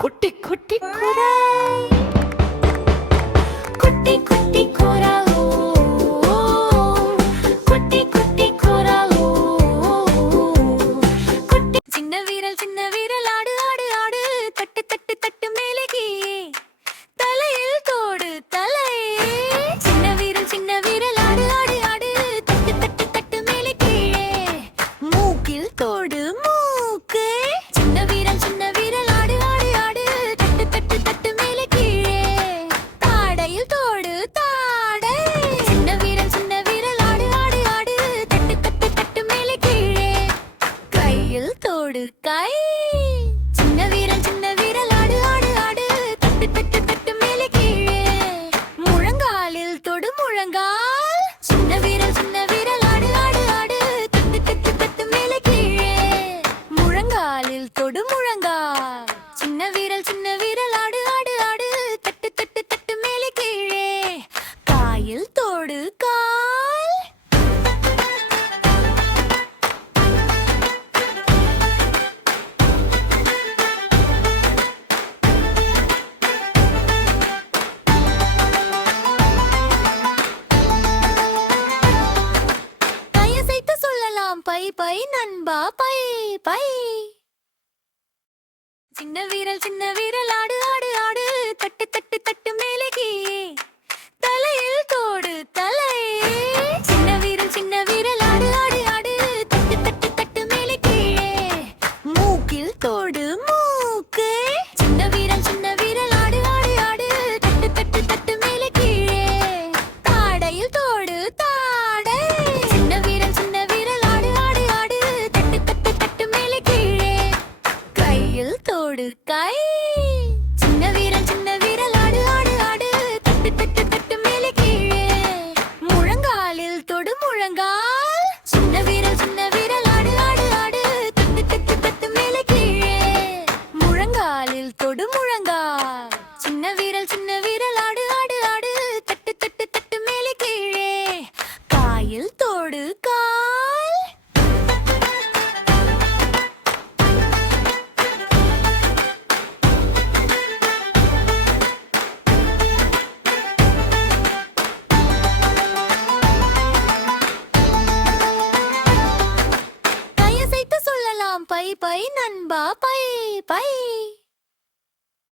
குட்டி குட்டி குரா குட்டி குட்டி குரலோ குட்டி குட்டி குரலோ குட்டி சின்ன வீரல் ஆடு ஆடு ஆடு தட்டு தட்டு தட்டு மேலகி தலையில் தோடு தலையே சின்ன வீரல் ஆடு ஆடு ஆடு தட்டு தட்டு தட்டு மேலகி மூக்கில் தோடு மூக்கு சின்ன வீரல் ஆடு ஆடு ஆடு தட்டு தட்டு தட்டு மேலகி தாடையில் தோடு தாடை சின்ன வீரல் ஆடு ஆடு ஆடு தட்டு தட்டு தட்டு மேலகி கையில் தோடு கை சின்ன வீரல் ஆடு ஆடு ஆடு தட்டு தட்டு தட்டு மேலகி முழங்காலில் தொடு முழங்கால் சின்ன வீரல் ஆடு ஆடு ஆடு தட்டு தட்டு தட்டு மேலகி முழங்காலில் தொடு முழங்கால் சின்ன வீரல் ஆடு ஆடு ஆடு தட்டு தட்டு தட்டு மேலகி காயில் தோடு கால் கையசைத்து சொல்லலாம் பை பை நண்பா பை பை சின்ன வீரல் ஆடு ஆடு ஆடு தட்டு தட்டு தட்டு மேலகி தலையில் தோடு தலையே சின்ன வீரல் ஆடு ஆடு ஆடு தட்டு தட்டு தட்டு மேலகி மூக்கில் தோடு மூக்கு சின்ன வீரல் ஆடு ஆடு ஆடு தட்டு தட்டு தட்டு மேலகி தாடையில் தோடு தாடை சின்ன வீரல் ஆடு ஆடு ஆடு தட்டு தட்டு தட்டு மேலகி கையில் தோடு கை சின்ன வீரல் ஆடு ஆடு ஆடு தட்டு தட்டு தட்டு மேலகி முழங்காலில் தொடு முழங்கால் சின்ன வீரல் ஆடு ஆடு ஆடு தட்டு தட்டு தட்டு மேலகி முழங்காலில் தொடு முழங்கால் சின்ன வீரல் ஆடு ஆடு ஆடு தட்டு தட்டு தட்டு மேலகி காயில் தோடு கா